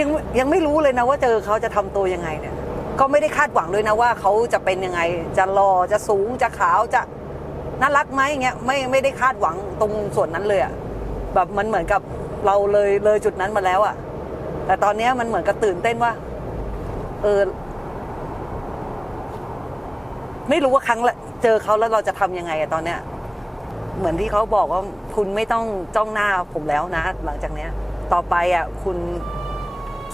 ยังยังไม่รู้เลยนะว่าเจอเขาจะทำตัวยังไงเนี่ย ก็ไม่ได้คาดหวังด้วยนะว่าเขาจะเป็นยังไง จะหล่อจะสูงจะขาวจะน่ารักไหมเงี้ยไม่ไม่ได้คาดหวังตรงส่วนนั้นเลยอะแบบมันเหมือนกับเราเลยเลยจุดนั้นมาแล้วอะแต่ตอนนี้มันเหมือนกับตื่นเต้นว่า เออ ไม่รู้ว่าครั้งละเจอเขาแล้วเราจะทำยังไงอะตอนเนี้ย เหมือนที่เขาบอกว่าคุณไม่ต้องจ้องหน้าผมแล้วนะ หลังจากเนี้ย ต่อไปอะคุณ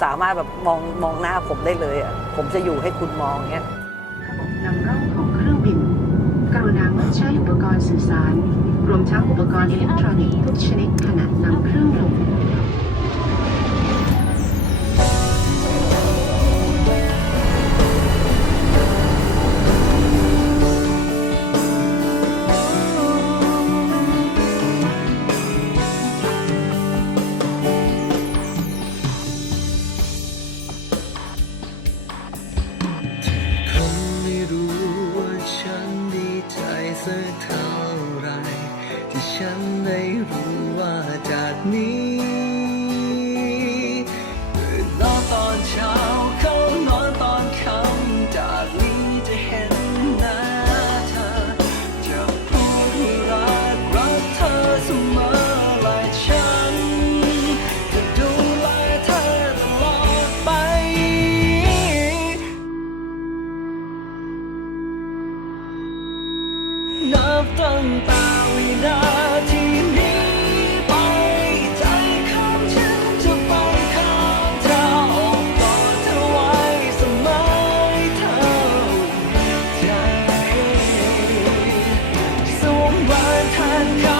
สามารถแบบมองมองหน้าผมได้เลยอะผมจะอยู่ให้คุณมองเงี้ยระบบนำร่องของเครื่องบิน กรุณางดใช้อุปกรณ์สื่อสาร รวมทั้งอุปกรณ์อิเล็กทรอนิกส์ทุกชนิดขณะนำเครื่องลง ฉันได้รู้ว่าจากนี้ ทางเขา